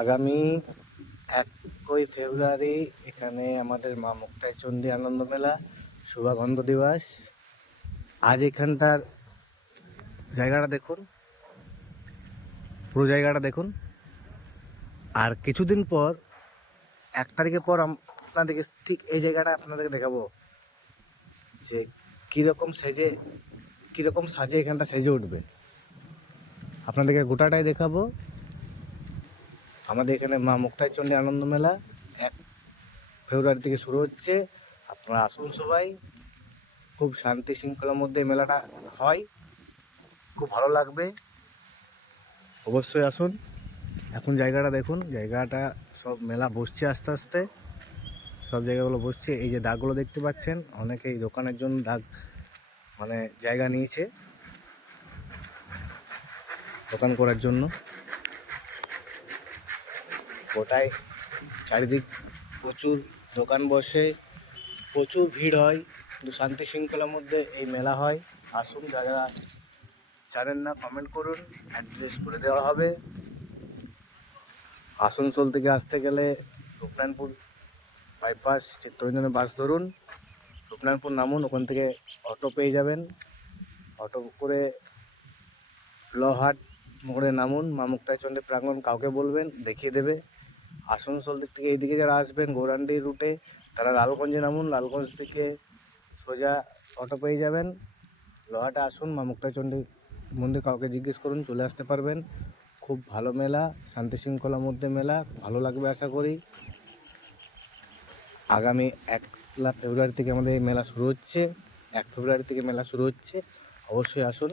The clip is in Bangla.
আগামী 1 ফেব্রুয়ারি এখানে আমাদের মা মুক্তাই চণ্ডী আনন্দ মেলা, শুভাগন্ধ দিবস। আজ এখানটার জায়গাটা দেখুন, পুরো জায়গাটা দেখুন। আর কিছুদিন পর 1 তারিখের পর আপনাদেরকে ঠিক এই জায়গাটা আপনাদেরকে দেখাবো যে কীরকম সাজে এখানটা সেজে উঠবে। আপনাদেরকে গোটাটাই দেখাবো। আমাদের এখানে মা মুক্তাই চণ্ডী আনন্দ মেলা 1 ফেব্রুয়ারি থেকে শুরু হচ্ছে। আপনারা আসুন সবাই, খুব শান্তি শৃঙ্খলার মধ্যে মেলাটা হয়, খুব ভালো লাগবে, অবশ্যই আসুন। এখন জায়গাটা দেখুন, জায়গাটা সব মেলা বসছে আস্তে আস্তে, সব জায়গাগুলো বসছে। এই যে দাগগুলো দেখতে পাচ্ছেন, অনেকেই দোকানের জন্য দাগ মানে জায়গা নিয়েছে দোকান করার জন্য। গোটায় চারিদিক প্রচুর দোকান বসে, প্রচুর ভিড় হয়, কিন্তু শান্তি শৃঙ্খলার মধ্যে এই মেলা হয়। আসুন, যারা জানেন না কমেন্ট করুন, অ্যাড্রেস বলে দেওয়া হবে। আসানসোল থেকে আসতে গেলে রূপনারায়ণপুর বাইপাস চিত্তরঞ্জনের বাস ধরুন, রূপনারায়ণপুর নামুন, ওখান থেকে অটো পেয়ে যাবেন। অটো করে লহাট মোড়ে নামুন, মা মুক্তাই চণ্ডী প্রাঙ্গণ, কাউকে বলবেন দেখিয়ে দেবে। আসানসোল দিক থেকে এইদিকে যারা আসবেন গৌরাণ্ডি রুটে, তারা লালগঞ্জে নামুন, লালগঞ্জ থেকে সোজা অটো পেয়ে যাবেন। লহাটে আসুন, মা মুক্তাই চণ্ডী মন্দির, কাউকে জিজ্ঞেস করুন, চলে আসতে পারবেন। খুব ভালো মেলা, শান্তি শৃঙ্খলার মধ্যে মেলা, ভালো লাগবে আশা করি। আগামী 1 ফেব্রুয়ারি থেকে আমাদের এই মেলা শুরু হচ্ছে। 1 ফেব্রুয়ারি থেকে মেলা শুরু হচ্ছে, অবশ্যই আসুন।